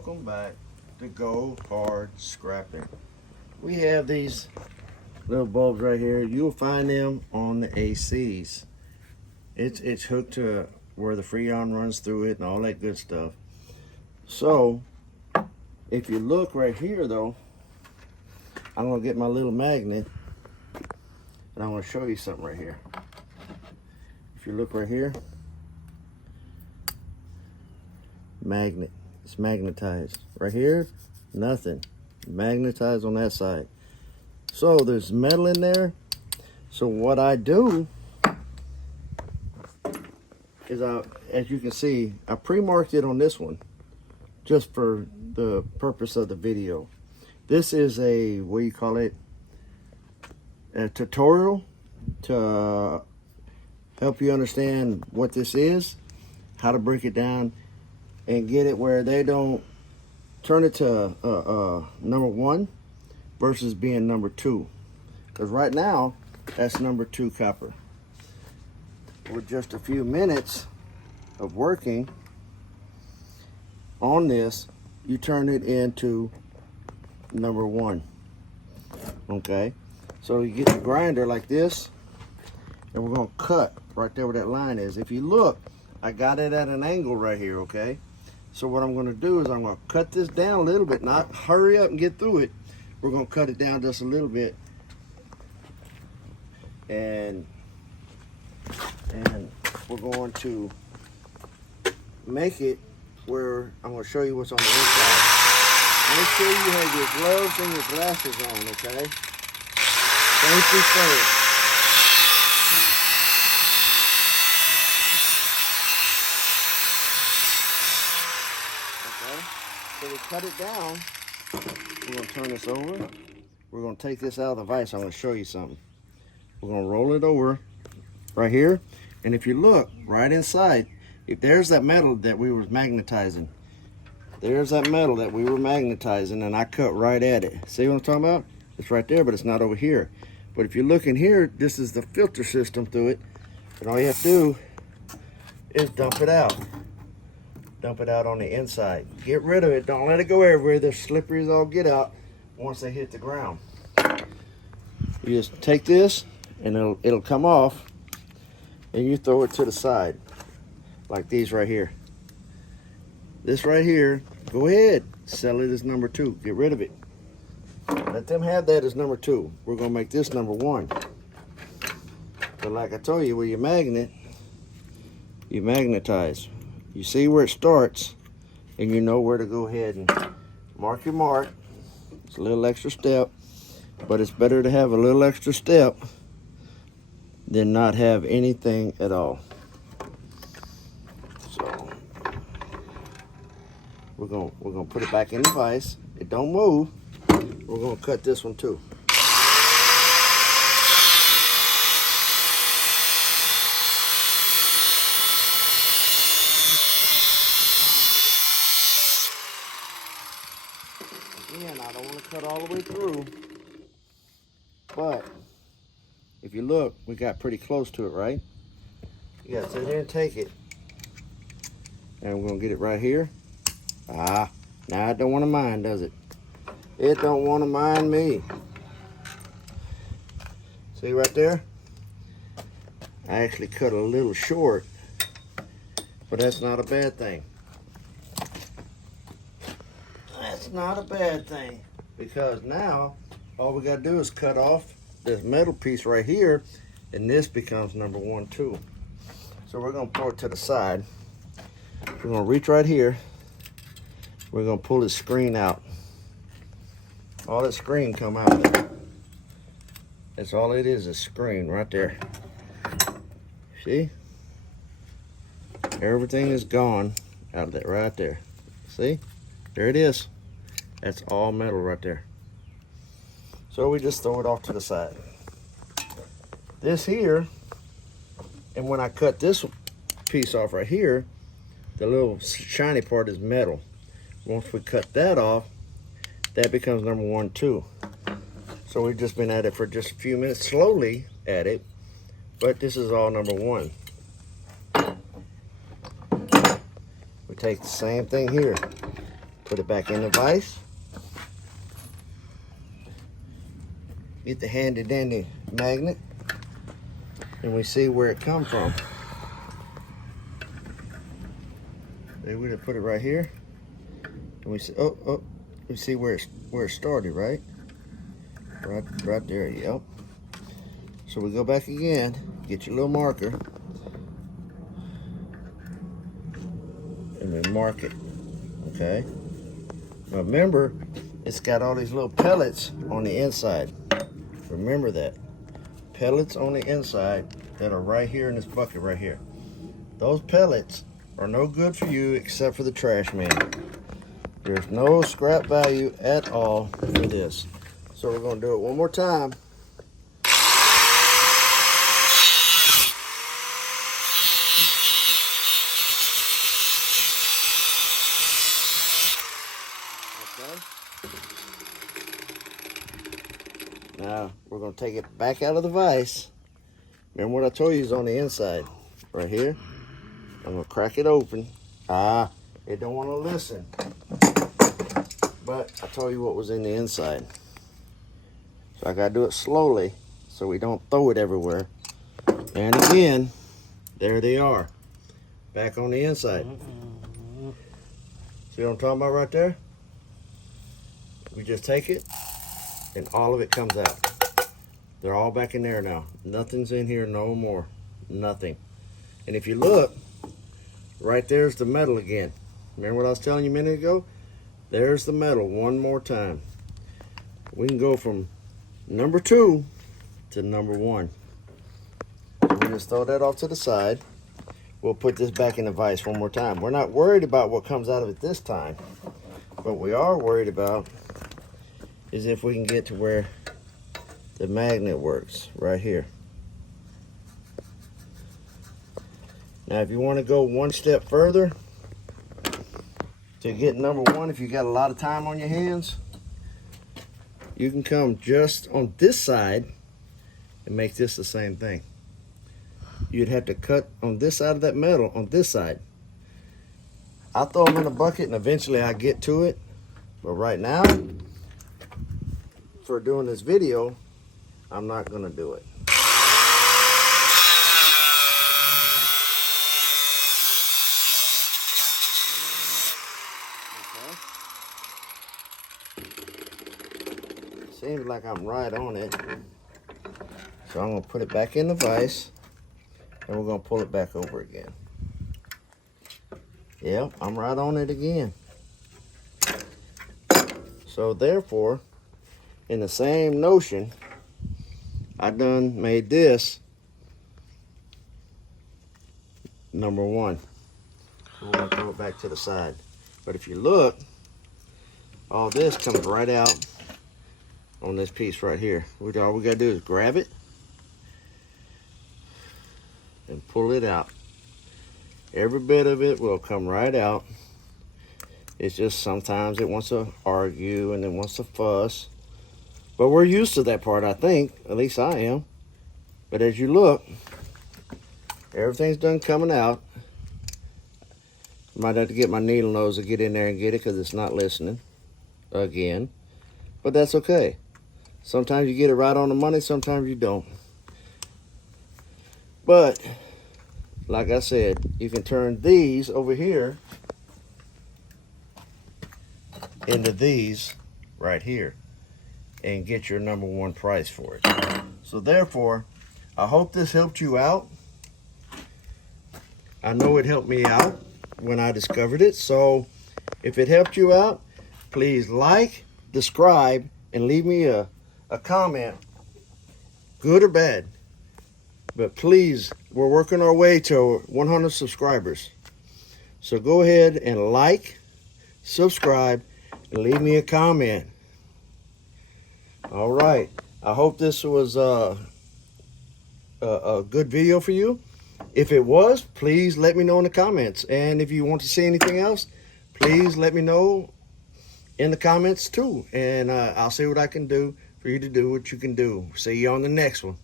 welcome back to Go Hard Scrapping. We have these little bulbs right here. You'll find them on the ACs. It's hooked to where the Freon runs through it and all that good stuff. So if you look right here though, I'm gonna get my little magnet and I'm gonna show you something right here. If you look right here, magnet, it's magnetized. Right here, nothing. Magnetized on that side. So there's metal in there. So what I do is, as you can see, I pre-marked it on this one just for the purpose of the video. This is a, what do you call it, a tutorial to help you understand what this is, how to break it down and get it where they don't turn it to number 1 versus being number 2. Because right now, that's number 2 copper. With just a few minutes of working on this, you turn it into number 1. Okay, so you get the grinder like this, and we're gonna cut right there where that line is. If you look, I got it at an angle right here, okay? So what I'm gonna do is I'm gonna cut this down a little bit, not hurry up and get through it. We're gonna cut it down just a little bit. And we're going to make it where I'm gonna show you what's on the inside. Make sure you have your gloves and your glasses on, okay? Safety first. So we cut it down. We're gonna turn this over. We're gonna take this out of the vise. I'm gonna show you something. We're gonna roll it over right here. And if you look right inside, if there's that metal that we were magnetizing, there's that metal that we were magnetizing, and I cut right at it. See what I'm talking about? It's right there, but it's not over here. But if you look in here, this is the filter system through it. And all you have to do is dump it out. Dump it out on the inside. Get rid of it. Don't let it go everywhere. They're slippery as all get out once they hit the ground. You just take this and it'll come off, and you throw it to the side like these right here. This right here, go ahead, sell it as number 2. Get rid of it. Let them have that as number 2. We're gonna make this number 1. But like I told you, with your magnet, you magnetize. You see where it starts, and you know where to go ahead and mark your mark. It's a little extra step, but it's better to have a little extra step than not have anything at all. So we're gonna put it back in the vise. It don't move. We're gonna cut this one too. Again, I don't want to cut all the way through, but if you look, we got pretty close to it, right? You gotta sit here and take it. And we're gonna get it right here. Now it don't want to mind, does it? It don't want to mind me. See right there? I actually cut a little short, but that's not a bad thing. That's not a bad thing, because now all we gotta do is cut off this metal piece right here, and this becomes number 1 too. So we're gonna throw it to the side. We're gonna reach right here. We're gonna pull this screen out. All that screen come out of there. That's all it is, a screen right there. See? Everything is gone out of that right there. See? There it is. That's all metal right there. So we just throw it off to the side. This here, and when I cut this piece off right here, the little shiny part is metal. Once we cut that off, that becomes number 1 too. So we've just been at it for just a few minutes, slowly at it, but this is all number 1. We take the same thing here. Put it back in the vise. Get the handy dandy magnet, and we see where it comes from. They would have put it right here, and we see we see where it started, right there. Yep. So we go back again, get your little marker, and we mark it. Okay. Now remember, it's got all these little pellets on the inside. Remember that. Pellets on the inside that are right here in this bucket right here. Those pellets are no good for you except for the trash man. There's no scrap value at all for this. So we're going to do it one more time. Okay. Now we're going to take it back out of the vise. Remember what I told you is on the inside, right here. I'm going to crack it open. It don't want to listen. But I told you what was in the inside. So I got to do it slowly so we don't throw it everywhere. And again, there they are. Back on the inside. See what I'm talking about right there? We just take it and all of it comes out. They're all back in there now. Nothing's in here no more. Nothing. And if you look, right there's the metal again. Remember what I was telling you a minute ago? There's the metal one more time. We can go from number 2 to number 1. So we just throw that off to the side. We'll put this back in the vise one more time. We're not worried about what comes out of it this time. What we are worried about is if we can get to where the magnet works, right here. Now if you want to go one step further to get number 1, if you got a lot of time on your hands, you can come just on this side and make this the same thing. You'd have to cut on this side of that metal, on this side. I'll throw them in a bucket and eventually I get to it. But right now, for doing this video, I'm not gonna do it. Okay. Seems like I'm right on it. So I'm gonna put it back in the vise and we're gonna pull it back over again. Yep, I'm right on it again. So therefore, in the same notion, I done made this number 1. So we're gonna throw it back to the side. But if you look, all this comes right out on this piece right here. All we gotta do is grab it and pull it out. Every bit of it will come right out. It's just sometimes it wants to argue and it wants to fuss. But we're used to that part, I think. At least I am. But as you look, everything's done coming out. Might have to get my needle nose to get in there and get it because it's not listening again. But that's okay. Sometimes you get it right on the money, sometimes you don't. But, like I said, you can turn these over here into these right here and get your number 1 price for it. So therefore, I hope this helped you out. I know it helped me out when I discovered it. So if it helped you out, please like, subscribe, and leave me a comment, good or bad. But please, we're working our way to 100 subscribers. So go ahead and like, subscribe, and leave me a comment. All right. I hope this was a good video for you. If it was, please let me know in the comments. And if you want to see anything else, please let me know in the comments too. And I'll see what I can do for you to do what you can do. See you on the next one.